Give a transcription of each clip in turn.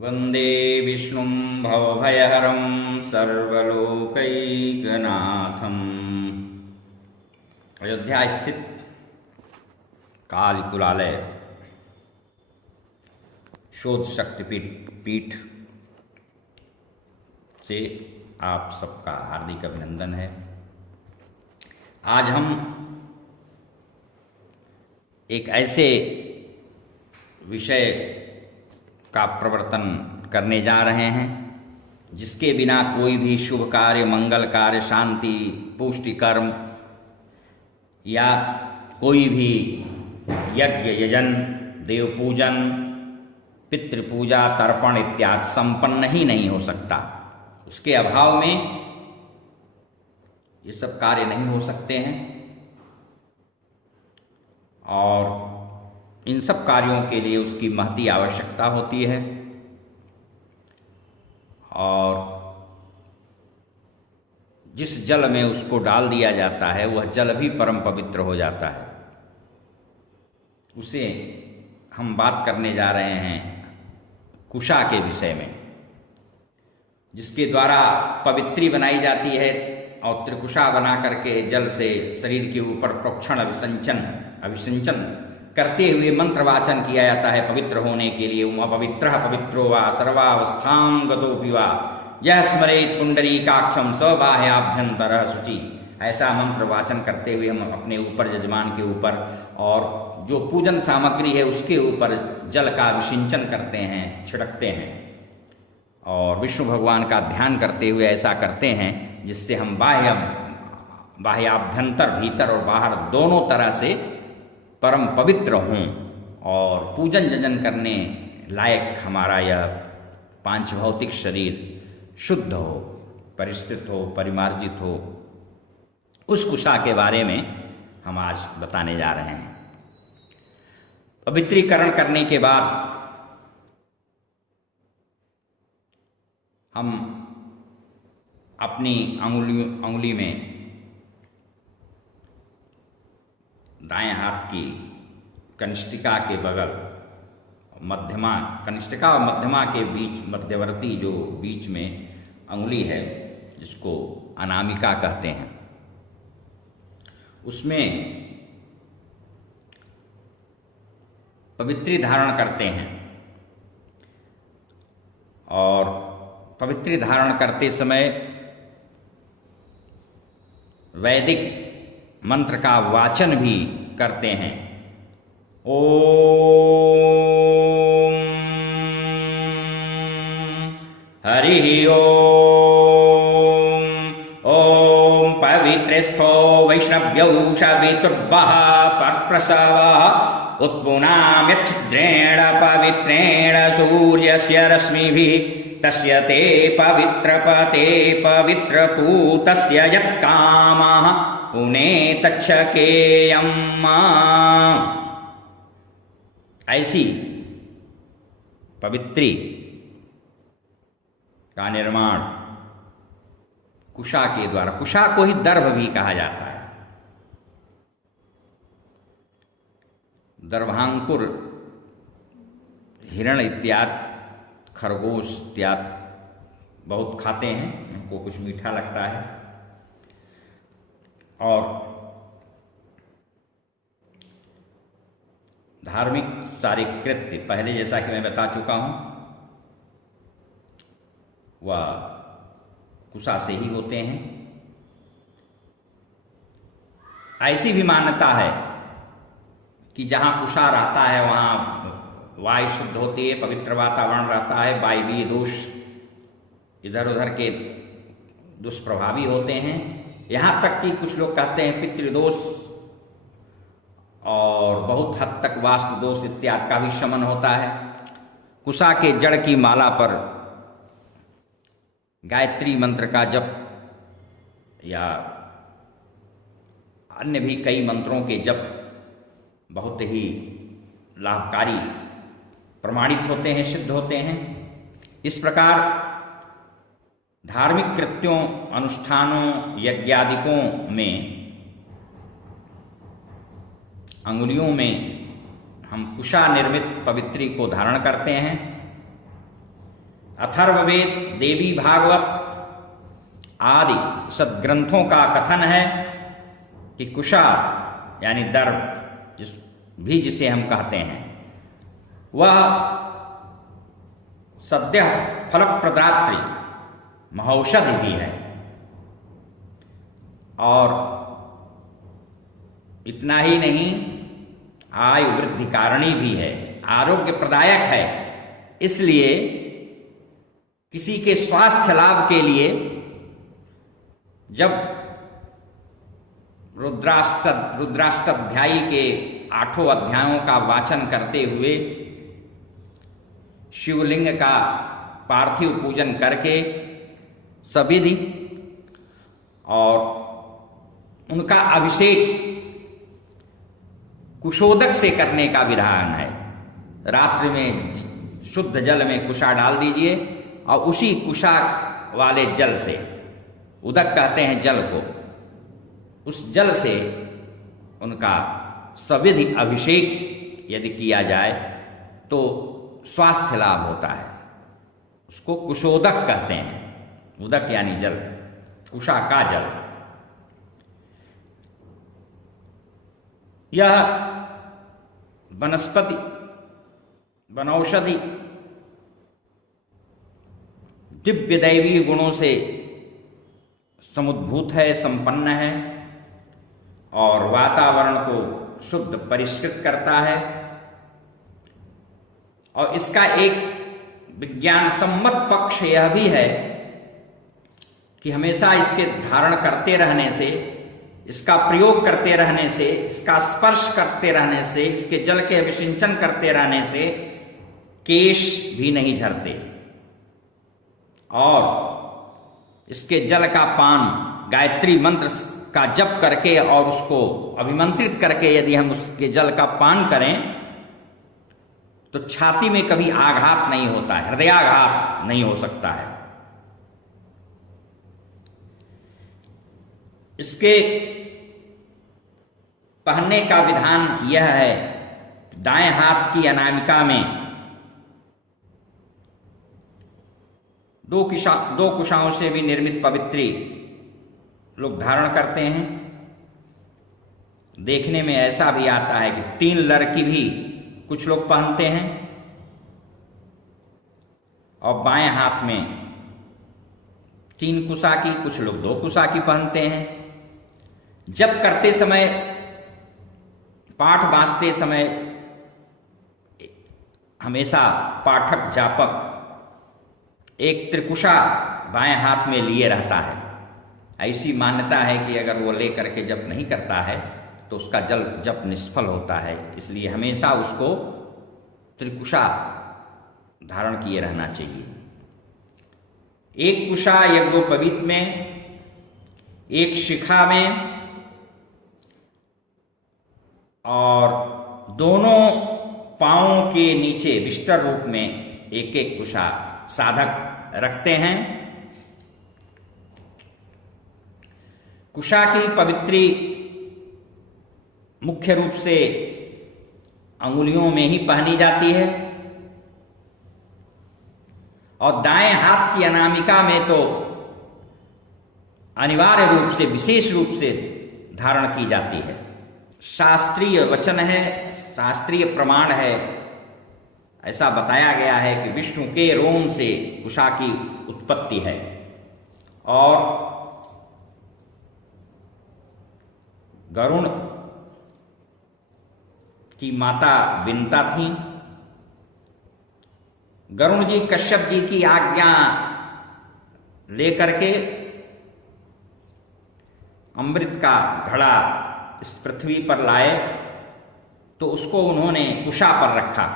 वंदे विष्णुं भवभयहरं सर्वलोकैकनाथम्। अयोध्या स्थित कालकुलालय शोध शक्तिपीठ से आप सबका हार्दिक अभिनंदन है। आज हम एक ऐसे विषय का प्रवर्तन करने जा रहे हैं जिसके बिना कोई भी शुभ कार्य, मंगल कार्य, शांति, पुष्टि कर्म या कोई भी यज्ञ, यजन, देव पूजन, पितृपूजा, तर्पण इत्यादि संपन्न ही नहीं हो सकता। उसके अभाव में ये सब कार्य नहीं हो सकते हैं और इन सब कार्यों के लिए उसकी महती आवश्यकता होती है और जिस जल में उसको डाल दिया जाता है वह जल भी परम पवित्र हो जाता है। उसे हम बात करने जा रहे हैं कुशा के विषय में, जिसके द्वारा पवित्री बनाई जाती है और त्रिकुशा बना करके जल से शरीर के ऊपर प्रोक्षण अभिसिंचन करते हुए मंत्र वाचन किया जाता है पवित्र होने के लिए। अपवित्रः पवित्रो वा सर्वावस्थां गतोऽपि वा यः स्मरेत् पुंडरीकाक्षं स बाह्याभ्यंतरः शुचि। ऐसा मंत्र वाचन करते हुए हम अपने ऊपर, यजमान के ऊपर और जो पूजन सामग्री है उसके ऊपर जल का अभिसिंचन करते हैं, छिड़कते हैं और विष्णु भगवान का ध्यान करते हुए ऐसा करते हैं जिससे हम बाह्याभ्यंतर, भीतर और बाहर दोनों तरह से परम पवित्र हों और पूजन जजन करने लायक हमारा यह पांच भौतिक शरीर शुद्ध हो, परिष्कृत हो, परिमार्जित हो। उस कुशा के बारे में हम आज बताने जा रहे हैं। पवित्रीकरण करने के बाद हम अपनी अंगुली में दाएं हाथ की कनिष्ठिका के बगल मध्यमा, कनिष्ठिका और मध्यमा के बीच मध्यवर्ती जो बीच में अंगुली है जिसको अनामिका कहते हैं, उसमें पवित्री धारण करते हैं और पवित्री धारण करते समय वैदिक मंत्र का वाचन भी करते हैं। ओम हरि ओम। ओम पवित्रेस्थो वैष्णव्यौ शवितुर्वः प्रसवः उत्पुनाम्यच्छिद्रेण पवित्रेण सूर्यस्य रश्मिभिः तस्य ते पवित्रपते पवित्रपूतस्य यत्कामः पुणे तच्छकेयम्। ऐसी पवित्री का निर्माण कुशा के द्वारा, कुशा को ही दर्भ भी कहा जाता है। दर्भांकुर, हिरण इत्यादि, खरगोश इत्यादि बहुत खाते हैं, उनको कुछ मीठा लगता है और धार्मिक सारे कृत्य पहले जैसा कि मैं बता चुका हूं वह कुशा से ही होते हैं। ऐसी भी मान्यता है कि जहां कुशा रहता है वहां वायु शुद्ध होती है, पवित्र वातावरण रहता है, वायवीय दोष इधर उधर के दुष्प्रभावी होते हैं। यहाँ तक कि कुछ लोग कहते हैं पितृदोष और बहुत हद तक वास्तु दोष इत्यादि का भी शमन होता है। कुशा के जड़ की माला पर गायत्री मंत्र का जप या अन्य भी कई मंत्रों के जप बहुत ही लाभकारी प्रमाणित होते हैं, सिद्ध होते हैं। इस प्रकार धार्मिक कृत्यों, अनुष्ठानों, यज्ञादिकों में अंगुलियों में हम कुशा निर्मित पवित्री को धारण करते हैं अथर्ववेद, देवी भागवत आदि सदग्रंथों का कथन है कि कुशा यानी दर्भ जिसे हम कहते हैं, वह सद्य फलप्रदात्री महौषधि भी है और इतना ही नहीं, आयु वृद्धि कारिणी भी है, आरोग्य प्रदायक है। इसलिए किसी के स्वास्थ्य लाभ के लिए जब रुद्राष्टाध्यायी के 8 अध्यायों का वाचन करते हुए शिवलिंग का पार्थिव पूजन करके सविधि और उनका अभिषेक कुशोदक से करने का विधान है। रात्रि में शुद्ध जल में कुशा डाल दीजिए और उसी कुशा वाले जल से, उदक कहते हैं जल को, उस जल से उनका सविधि अभिषेक यदि किया जाए तो स्वास्थ्य लाभ होता है। उसको कुशोदक कहते हैं। उदक यानी जल, कुशा का जल। यह वनस्पति वनौषधि दिव्य दैवीय गुणों से समुद्भूत है, संपन्न है और वातावरण को शुद्ध परिष्कृत करता है। और इसका एक विज्ञान सम्मत पक्ष यह भी है कि हमेशा इसके धारण करते रहने से, इसका प्रयोग करते रहने से, इसका स्पर्श करते रहने से, इसके जल के अभिसिंचन करते रहने से केश भी नहीं झड़ते और इसके जल का पान गायत्री मंत्र का जप करके और उसको अभिमंत्रित करके यदि हम उसके जल का पान करें तो छाती में कभी आघात नहीं होता है, हृदयाघात नहीं हो सकता है। इसके पहनने का विधान यह है, दाएं हाथ की अनामिका में दो कुशाओं से भी निर्मित पवित्री लोग धारण करते हैं। देखने में ऐसा भी आता है कि 3 लड़की भी कुछ लोग पहनते हैं और बाएं हाथ में 3 कुशा की, कुछ लोग 2 कुशा की पहनते हैं। जप करते समय, पाठ बांचते समय हमेशा पाठक जापक एक त्रिकुशा बाएं हाथ में लिए रहता है। ऐसी मान्यता है कि अगर वो ले करके जप नहीं करता है तो उसका जप निष्फल होता है। इसलिए हमेशा उसको त्रिकुशा धारण किए रहना चाहिए। एक कुशा यज्ञोपवीत में, एक शिखा में और दोनों पांवों के नीचे विष्टर रूप में एक एक कुशा साधक रखते हैं। कुशा की पवित्री मुख्य रूप से अंगुलियों में ही पहनी जाती है और दाएं हाथ की अनामिका में तो अनिवार्य रूप से, विशेष रूप से धारण की जाती है। शास्त्रीय वचन है, शास्त्रीय प्रमाण है। ऐसा बताया गया है कि विष्णु के रोम से कुशा की उत्पत्ति है और गरुण की माता विंता थी। गरुण जी कश्यप जी की आज्ञा लेकर के अमृत का घड़ा इस पृथ्वी पर लाए तो उसको उन्होंने कुशा पर रखा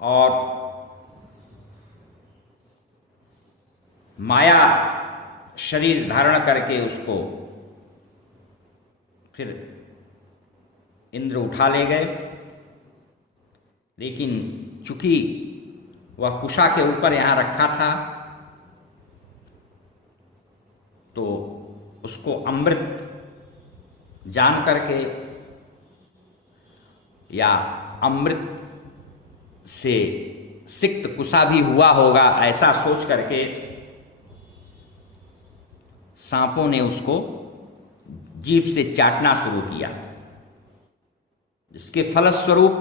और माया शरीर धारण करके उसको फिर इंद्र उठा ले गए। लेकिन चूंकि वह कुशा के ऊपर यहाँ रखा था तो उसको अमृत जान करके या अमृत से सिक्त कुशा भी हुआ होगा, ऐसा सोच करके सांपों ने उसको जीभ से चाटना शुरू किया, जिसके फलस्वरूप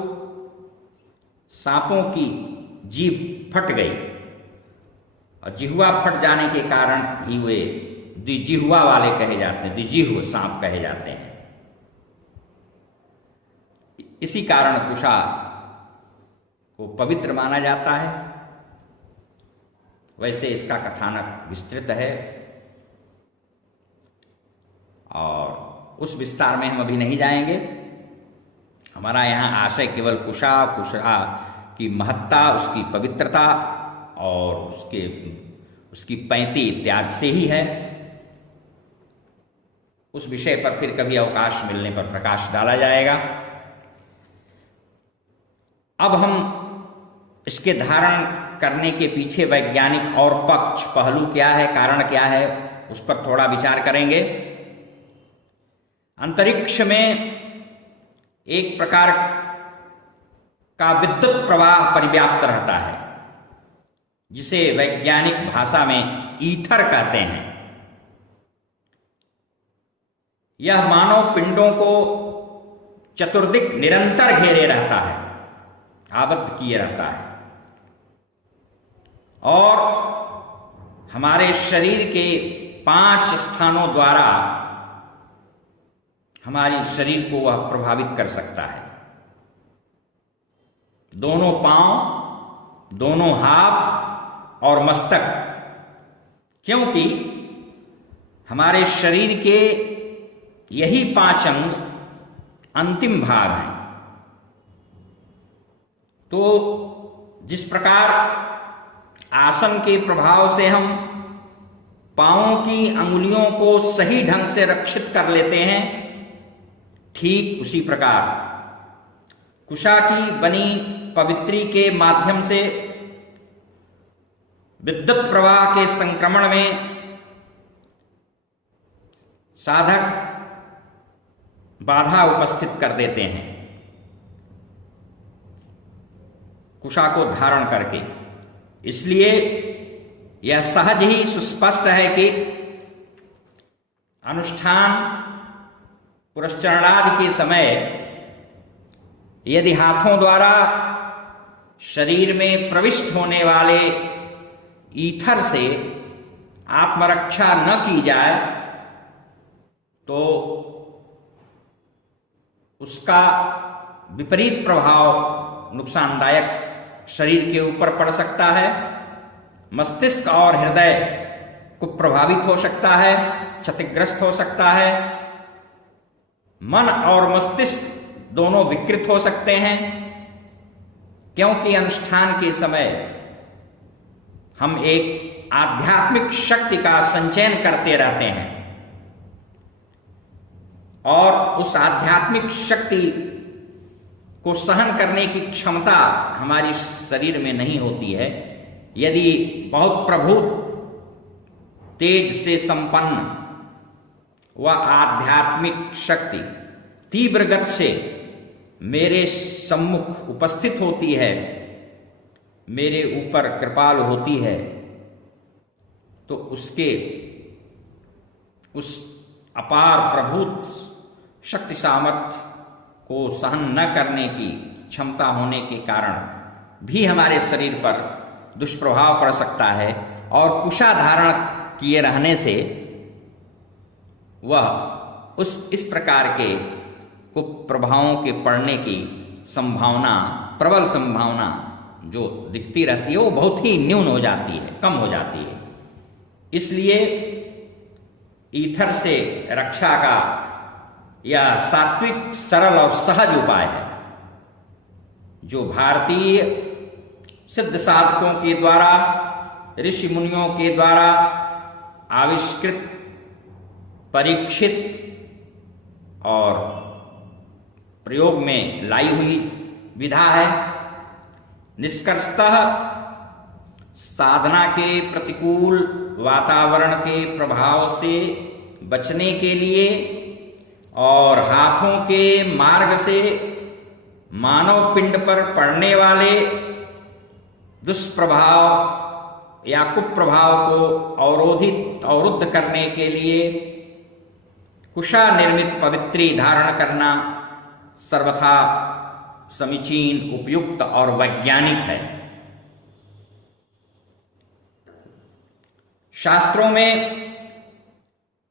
सांपों की जीभ फट गई और जिह्वा फट जाने के कारण ही वे द्विजिह्वा वाले कहे जाते हैं, द्विजिह्व सांप कहे जाते हैं। इसी कारण कुशा को पवित्र माना जाता है। वैसे इसका कथानक विस्तृत है और उस विस्तार में हम अभी नहीं जाएंगे। हमारा यहाँ आशय केवल कुशा की महत्ता, उसकी पवित्रता और उसकी पैंती इत्यादि से ही है। उस विषय पर फिर कभी अवकाश मिलने पर प्रकाश डाला जाएगा। अब हम इसके धारण करने के पीछे वैज्ञानिक और पक्ष पहलू क्या है, कारण क्या है, उस पर थोड़ा विचार करेंगे। अंतरिक्ष में एक प्रकार का विद्युत प्रवाह परिव्याप्त रहता है, जिसे वैज्ञानिक भाषा में ईथर कहते हैं। यह मानव पिंडों को चतुर्दिक निरंतर घेरे रहता है, आबद्ध किए रहता है और हमारे शरीर के 5 स्थानों द्वारा हमारे शरीर को वह प्रभावित कर सकता है। दोनों पांव, दोनों हाथ और मस्तक, क्योंकि हमारे शरीर के यही 5 अंग अंतिम भाग हैं। तो जिस प्रकार आसन के प्रभाव से हम पांवों की अंगुलियों को सही ढंग से रक्षित कर लेते हैं, ठीक उसी प्रकार कुशा की बनी पवित्री के माध्यम से विद्युत प्रवाह के संक्रमण में साधक बाधा उपस्थित कर देते हैं, कुशा को धारण करके। इसलिए यह सहज ही सुस्पष्ट है कि अनुष्ठान पुरस्चरणादि के समय यदि हाथों द्वारा शरीर में प्रविष्ट होने वाले ईथर से आत्मरक्षा न की जाए तो उसका विपरीत प्रभाव नुकसानदायक शरीर के ऊपर पड़ सकता है, मस्तिष्क और हृदय को प्रभावित हो सकता है, क्षतिग्रस्त हो सकता है, मन और मस्तिष्क दोनों विकृत हो सकते हैं, क्योंकि अनुष्ठान के समय हम एक आध्यात्मिक शक्ति का संचयन करते रहते हैं और उस आध्यात्मिक शक्ति को सहन करने की क्षमता हमारी शरीर में नहीं होती है। यदि बहुत प्रभुत तेज से संपन्न वह आध्यात्मिक शक्ति तीव्र गति से मेरे सम्मुख उपस्थित होती है, मेरे ऊपर कृपालु होती है, तो उसके उस अपार प्रभुत शक्ति सामर्थ्य को सहन न करने की क्षमता होने के कारण भी हमारे शरीर पर दुष्प्रभाव पड़ सकता है और कुशा धारण किए रहने से वह इस प्रकार के कुप्रभावों के पड़ने की संभावना, प्रबल संभावना जो दिखती रहती है वो बहुत ही न्यून हो जाती है, कम हो जाती है। इसलिए ईथर से रक्षा का यह सात्विक, सरल और सहज उपाय है जो भारतीय सिद्ध साधकों के द्वारा, ऋषि मुनियों के द्वारा आविष्कृत, परीक्षित और प्रयोग में लाई हुई विधा है। निष्कर्षतः साधना के प्रतिकूल वातावरण के प्रभाव से बचने के लिए और हाथों के मार्ग से मानव पिंड पर पड़ने वाले दुष्प्रभाव या कुप्रभाव को अवरुद्ध करने के लिए कुशा निर्मित पवित्री धारण करना सर्वथा समीचीन, उपयुक्त और वैज्ञानिक है। शास्त्रों में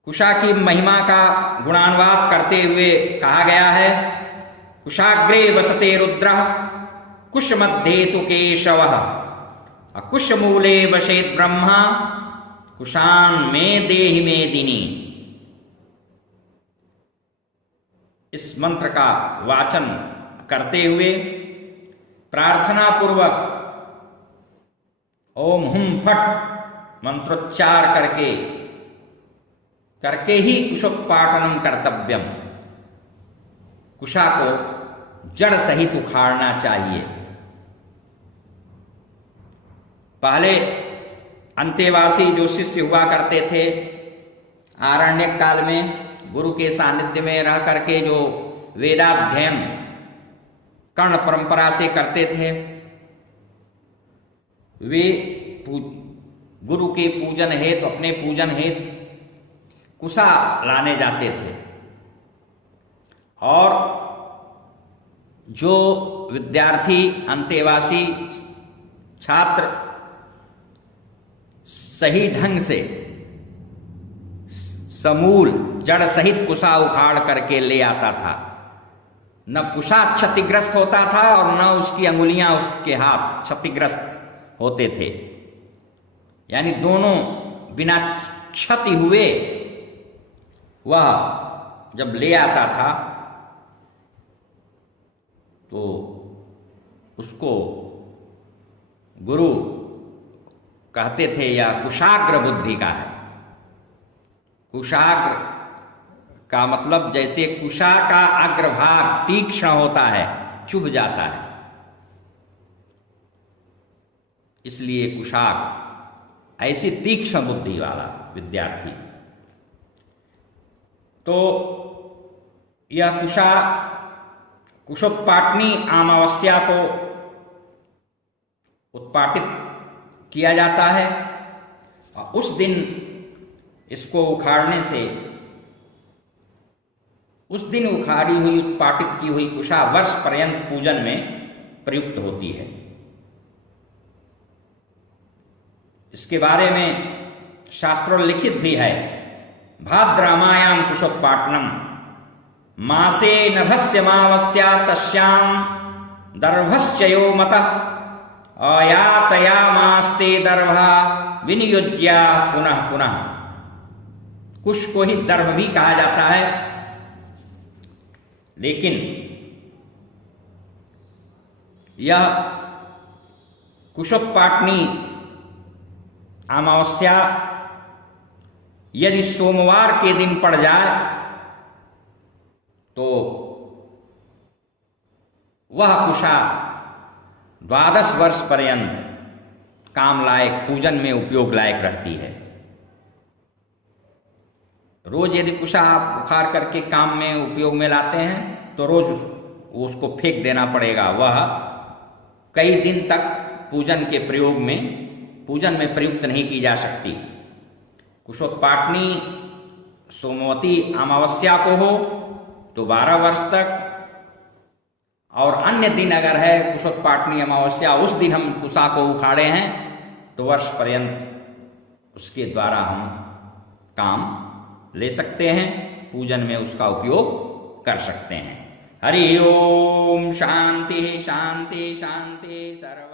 कुशा की महिमा का गुणानुवाद करते हुए कहा गया है, कुशाग्रे वसते रुद्रः कुश मध्ये तु केशवः कुश मूले वसेत् ब्रह्मा कुशान में देहि मेदिनी। इस मंत्र का वाचन करते हुए प्रार्थना पूर्वक ओम हुम फट मंत्रोच्चार करके ही कुशोत्पाटनम कर्तव्यम, कुशा को जड़ सहित उखाड़ना चाहिए। पहले अंतेवासी जो शिष्य हुआ करते थे, आरण्यक काल में गुरु के सानिध्य में रह करके जो वेदाध्ययन कर्ण परंपरा से करते थे, वे गुरु के पूजन हेतु, अपने पूजन हेतु कुशा लाने जाते थे। और जो विद्यार्थी, अंतेवासी छात्र सही ढंग से समूल जड़ सहित कुशा उखाड़ करके ले आता था, न कुशा क्षतिग्रस्त होता था और न उसकी अंगुलियां, उसके हाथ क्षतिग्रस्त होते थे। यानी दोनों बिना क्षति हुए वह जब ले आता था तो उसको गुरु कहते थे या कुशाग्र बुद्धि का है। कुशाग्र का मतलब जैसे कुशा का अग्रभाग तीक्ष्ण होता है, चुभ जाता है, इसलिए कुशाग्र ऐसी तीक्ष्ण बुद्धि वाला विद्यार्थी। तो यह कुशोत्पाटनी अमावस्या को उत्पाटित किया जाता है और उस दिन इसको उखाड़ने से, उस दिन उखाड़ी हुई, उत्पाटित की हुई कुशा वर्ष पर्यंत पूजन में प्रयुक्त होती है। इसके बारे में शास्त्रोल्लिखित भी है, भाद्रामायाम कुशोत्पाटनम मासे नभस्यमावस्या तस्याम दर्भश्चयो मतः अयातयामास्ते दर्भा विनियोज्या पुनः पुनः। कुश को ही दर्भ भी कहा जाता है, लेकिन यह कुशोत्पाटनी अमावस्या यदि सोमवार के दिन पड़ जाए तो वह कुशा 12 वर्ष पर्यंत काम लायक, पूजन में उपयोग लायक रहती है। रोज यदि कुशा आप उखाड़ करके काम में उपयोग में लाते हैं तो रोज उसको फेंक देना पड़ेगा। वह कई दिन तक पूजन में प्रयुक्त नहीं की जा सकती। कुशोत्पाटनी सोमवती अमावस्या को हो तो 12 वर्ष तक, और अन्य दिन अगर है कुशोत्पाटनी अमावस्या, उस दिन हम कुशा को उखाड़े हैं तो वर्ष पर्यंत उसके द्वारा हम काम ले सकते हैं, पूजन में उसका उपयोग कर सकते हैं। हरि ओम। शांति शांति शांति सर्व।